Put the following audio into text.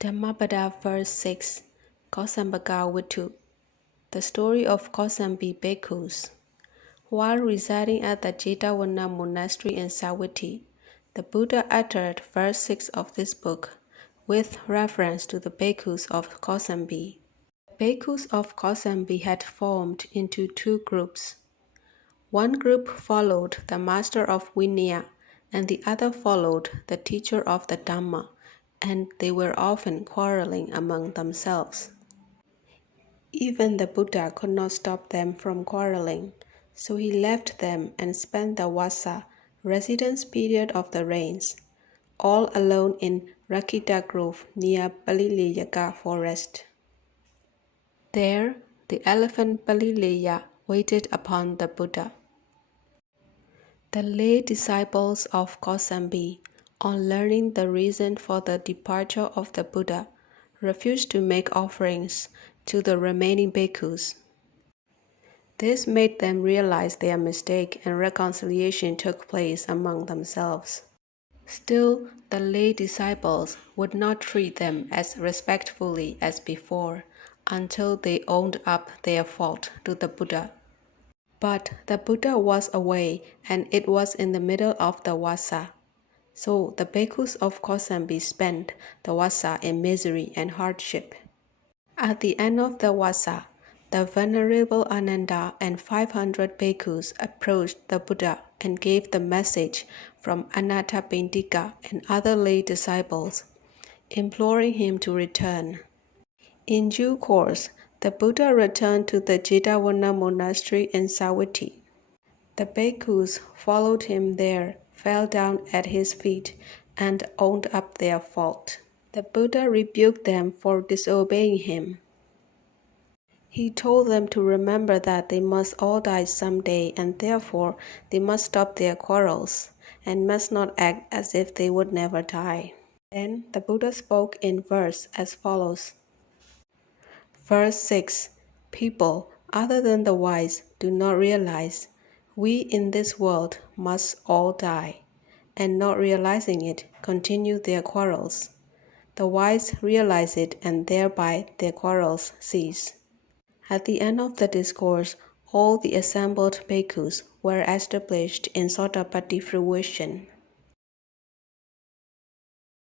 Dhammapada verse 6 Kosambi. The story of Kosambi Bhikkhus. While residing at the Jetavana monastery in Savatthi, the Buddha uttered verse 6 of this book with reference to the Bhikkhus of Kosambi. The Bhikkhus of Kosambi had formed into two groups. One group followed the master of Vinaya, and the other followed the teacher of the Dhamma, and they were often quarreling among themselves. Even the Buddha could not stop them from quarreling, so he left them and spent the Vasa, residence period of the rains, all alone in Rakita Grove near Palilayaka forest. There, the elephant Palilaya waited upon the Buddha. The lay disciples of Kosambi, on learning the reason for the departure of the Buddha, refused to make offerings to the remaining bhikkhus. This made them realize their mistake, and reconciliation took place among themselves. Still, the lay disciples would not treat them as respectfully as before until they owned up their fault to the Buddha. But the Buddha was away, and it was in the middle of the Vasa. So the Bhikkhus of Kosambi spent the Vasa in misery and hardship. At the end of the Vasa, the Venerable Ananda and 500 Bhikkhus approached the Buddha and gave the message from Anathapindika and other lay disciples, imploring him to return. In due course, the Buddha returned to the Jetavana monastery in Savatthi. The Bhikkhus followed him there, fell down at his feet, and owned up their fault. The Buddha rebuked them for disobeying him. He told them to remember that they must all die someday, and therefore they must stop their quarrels and must not act as if they would never die. Then the Buddha spoke in verse as follows. Verse 6. People other than the wise do not realize we in this world must all die, and not realizing it, continue their quarrels. The wise realize it, and thereby their quarrels cease. At the end of the discourse, all the assembled bhikkhus were established in Sotapaddi fruition.